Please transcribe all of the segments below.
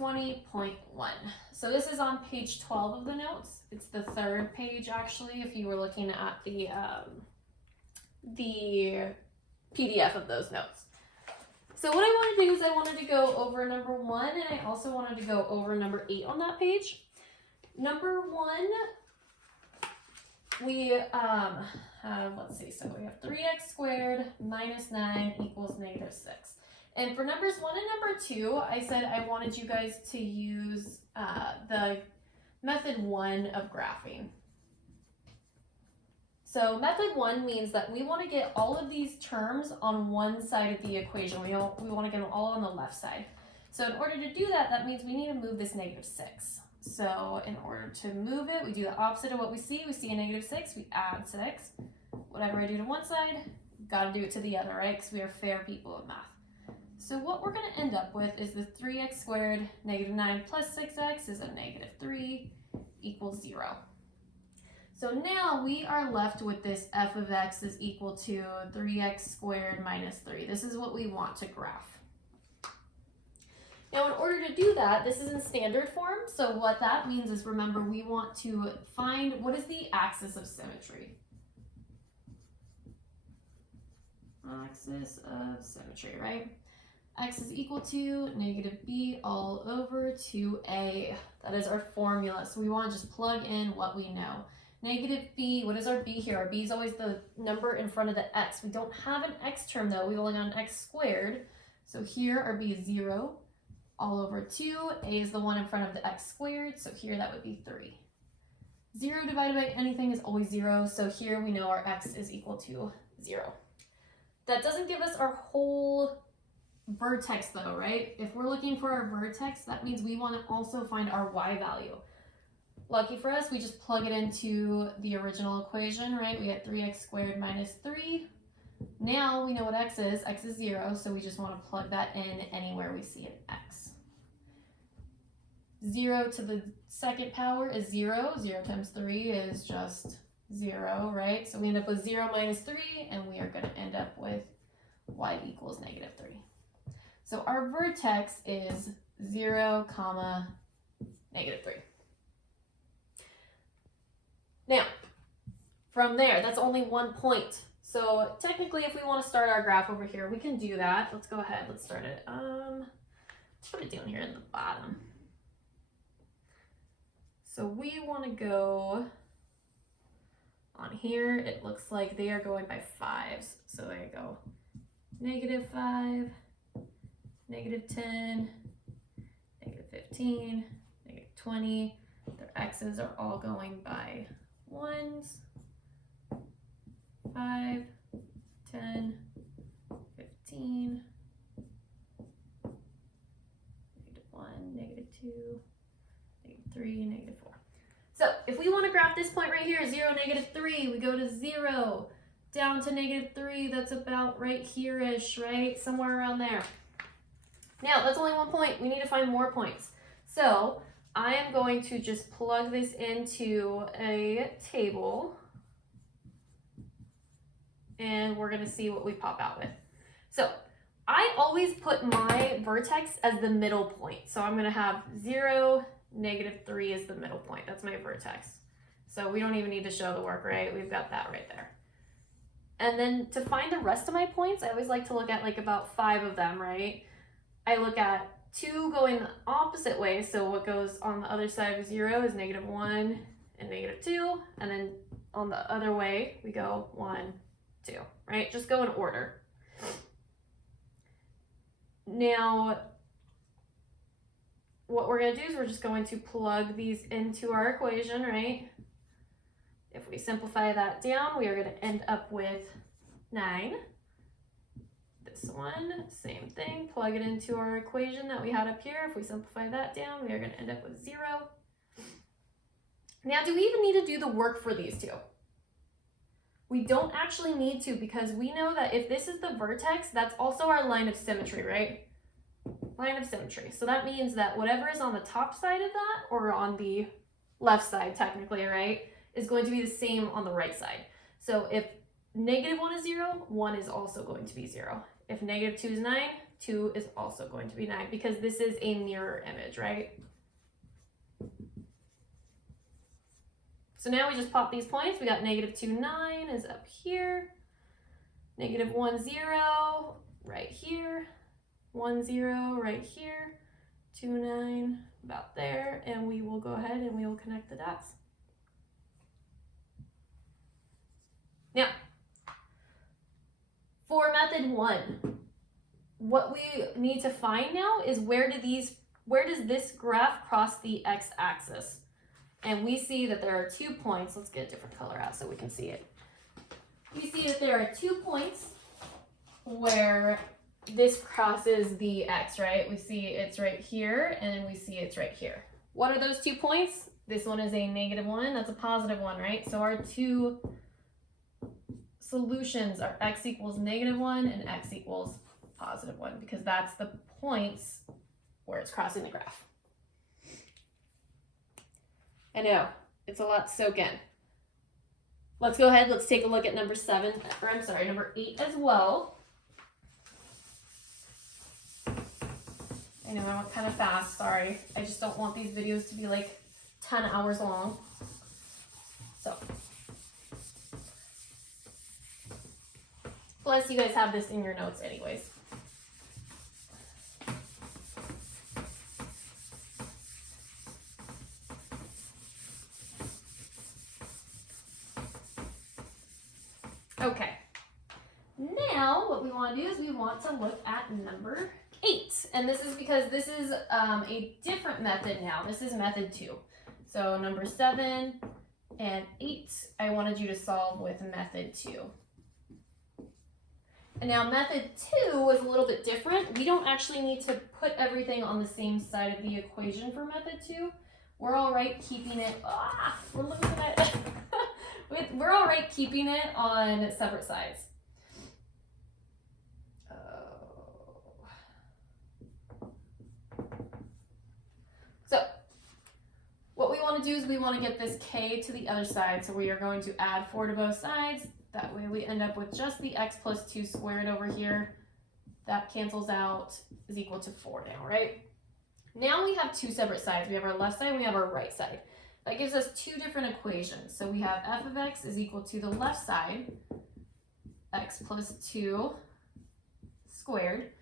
20.1. So this is on page 12 of the notes. It's the third page actually, if you were looking at the PDF of those notes. So what I want to do is I wanted to go over number 1, and I also wanted to go over number 8 on that page. Number 1, we have, let's see, so we have 3x squared minus 9 equals negative 6. And for numbers 1 and number 2, I said I wanted you guys to use the method 1 of graphing. So method 1 means that we want to get all of these terms on one side of the equation. We want to get them all on the left side. So in order to do that, that means we need to move this negative 6. So in order to move it, we do the opposite of what we see. We see a negative 6, we add 6. Whatever I do to one side, got to do it to the other, right? Because we are fair people of math. So what we're going to end up with is the 3x squared negative 9 plus 6x is a negative 3 equals 0. So now we are left with this f of x is equal to 3x squared minus 3. This is what we want to graph. Now in order to do that, this is in standard form. So what that means is, remember, we want to find what is the axis of symmetry. Axis of symmetry, right? X is equal to negative b all over 2a. That is our formula. So we want to just plug in what we know. Negative b, what is our b here? Our b is always the number in front of the x. We don't have an x term though, we've only got an x squared. So here our b is 0 all over 2. A is the one in front of the x squared, so here that would be 3. 0 divided by anything is always 0, so here we know our x is equal to 0. That doesn't give us our whole vertex though, right? If we're looking for our vertex, that means we want to also find our y value. Lucky for us, we just plug it into the original equation, right? We had 3x squared minus 3. Now we know what x is. X is 0, so we just want to plug that in anywhere we see an x. 0 to the second power is 0. 0 times 3 is just 0, right? So we end up with 0 minus 3, and we are going to end up with y equals negative 3. So our vertex is 0, negative 3. Now, from there, that's only one point. So technically, if we want to start our graph over here, we can do that. Let's go ahead, let's start it. Let's put it down here in the bottom. So we want to go on here. It looks like they are going by 5s. So there you go. Negative 5, negative 10, negative 15, negative 20. Their x's are all going by 1s, 5, 10, 15, negative 1, negative 2, negative 3, negative 4. So if we want to graph this point right here, 0, negative 3, we go to 0, down to negative 3, that's about right here-ish, right? Somewhere around there. Now, that's only one point. We need to find more points. So I am going to just plug this into a table, and we're going to see what we pop out with. So I always put my vertex as the middle point. So I'm going to have 0, negative 3 is the middle point. That's my vertex. So we don't even need to show the work, right? We've got that right there. And then to find the rest of my points, I always like to look at like about 5 of them, right? I look at 2 going the opposite way, so what goes on the other side of 0 is negative 1 and negative 2, and then on the other way we go 1, 2, right? Just go in order. Now, what we're going to do is we're just going to plug these into our equation, right? If we simplify that down, we are going to end up with 9. This one, same thing, plug it into our equation that we had up here. If we simplify that down, we are going to end up with 0. Now, do we even need to do the work for these two? We don't actually need to, because we know that if this is the vertex, that's also our line of symmetry, right? Line of symmetry. So that means that whatever is on the top side of that, or on the left side technically, right, is going to be the same on the right side. So if negative 1 is 0, 1 is also going to be 0. If negative 2 is 9, 2 is also going to be 9 because this is a mirror image, right? So now we just pop these points. We got -2, 9 is up here. -1, 0 right here. 1, 0 right here. 2, 9 about there. And we will go ahead and we will connect the dots. Now, for method 1, what we need to find now is where does this graph cross the x-axis? And we see that there are 2 points. Let's get a different color out so we can see it. We see that there are 2 points where this crosses the x, right? We see it's right here and we see it's right here. What are those 2 points? This one is a -1, that's a +1, right? So our 2 solutions are x equals -1 and x equals +1 because that's the points where it's crossing the graph. I know, it's a lot to soak in. Let's go ahead, let's take a look at number 8 as well. I know I went kind of fast, sorry. I just don't want these videos to be like 10 hours long. So. Plus you guys have this in your notes anyways. Okay, now what we want to do is we want to look at number 8. And this is because this is a different method now. This is method 2. So number 7 and 8, I wanted you to solve with method 2. And now method 2 is a little bit different. We don't actually need to put everything on the same side of the equation for method 2. We're all right keeping it, we're losing it. We're all right keeping it on separate sides. So what we want to do is we want to get this k to the other side. So we are going to add 4 to both sides. That way we end up with just the x plus 2 squared over here. That cancels out, is equal to 4 now, right? Now we have 2 separate sides. We have our left side and we have our right side. That gives us 2 different equations. So we have f of x is equal to the left side, x plus 2 squared.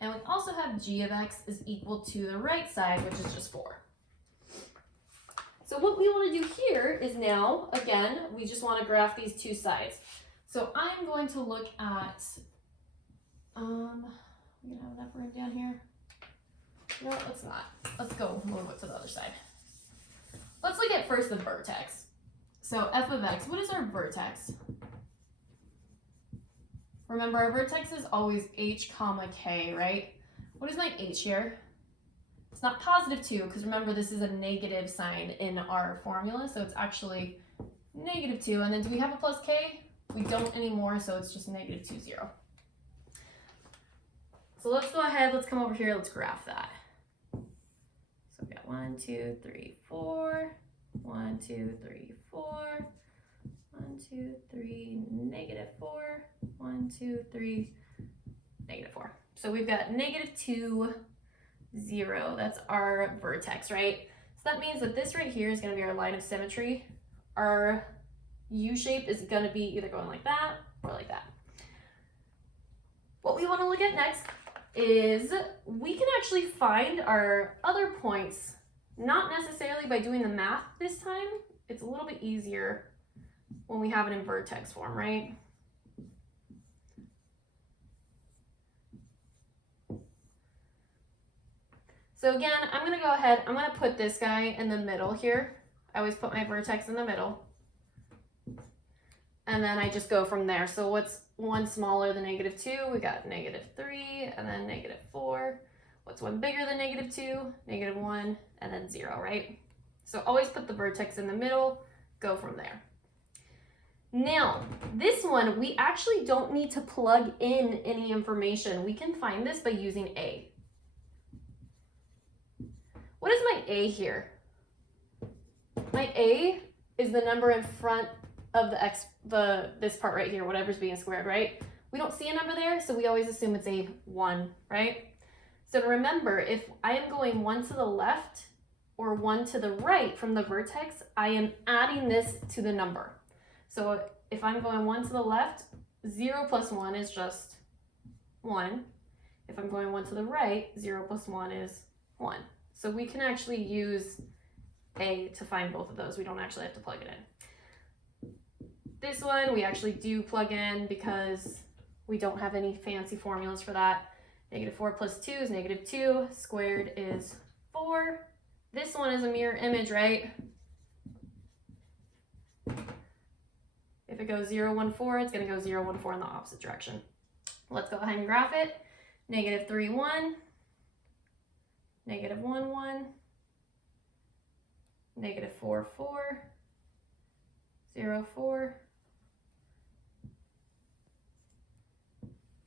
And we also have g of x is equal to the right side, which is just 4. So what we want to do here is now, again, we just want to graph these 2 sides. So I'm going to look at, we gonna have enough room down here? No, let's not. Let's go move it to the other side. Let's look at first the vertex. So f of x, what is our vertex? Remember, our vertex is always h comma k, right? What is my h here? It's not +2, because remember this is a negative sign in our formula, so it's actually -2. And then do we have a plus k? We don't anymore, so it's just -2, 0. So let's go ahead, let's come over here, let's graph that. So we got 1, 2, 3, 4, 1, 2, 3, 4, 1, 2, 3, -4, 1, 2, 3, -4. So we've got -2, 0. That's our vertex, right? So that means that this right here is going to be our line of symmetry. Our U shape is going to be either going like that or like that. What we want to look at next is we can actually find our other points, not necessarily by doing the math this time. It's a little bit easier when we have it in vertex form, right? So again, I'm going to go ahead, I'm going to put this guy in the middle here. I always put my vertex in the middle. And then I just go from there. So what's one smaller than -2? We got -3 and then -4. What's one bigger than -2? -1 and then 0, right? So always put the vertex in the middle, go from there. Now, this one, we actually don't need to plug in any information. We can find this by using A. What is my A here? My A is the number in front of the this part right here, whatever's being squared, right? We don't see a number there, so we always assume it's a 1, right? So to remember, if I am going 1 to the left or 1 to the right from the vertex, I am adding this to the number. So if I'm going 1 to the left, 0 plus 1 is just 1. If I'm going 1 to the right, 0 plus 1 is 1. So we can actually use A to find both of those. We don't actually have to plug it in. This one we actually do plug in because we don't have any fancy formulas for that. -4 plus 2 is -2. Squared is 4. This one is a mirror image, right? If it goes 0, 1, 4, it's going to go 0, 1, 4 in the opposite direction. Let's go ahead and graph it. -3, 1. -1, 1. -4, 4. 0, 4.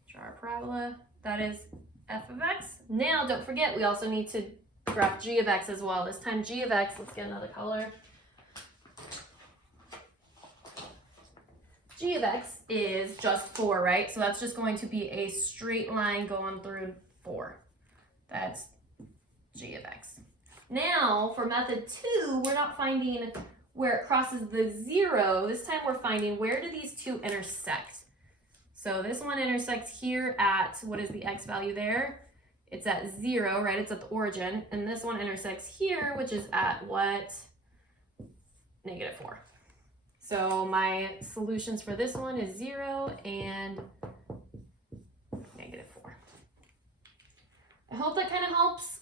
Draw our parabola. That is f of x. Now, don't forget, we also need to graph g of x as well. This time g of x, let's get another color. G of x is just 4, right? So that's just going to be a straight line going through 4. That's g of x. Now, for method 2, we're not finding where it crosses the 0. This time we're finding where do these two intersect. So this one intersects here at, what is the x value there? It's at 0, right? It's at the origin. And this one intersects here, which is at what? -4. So my solutions for this one is 0 and -4. I hope that kind of helps.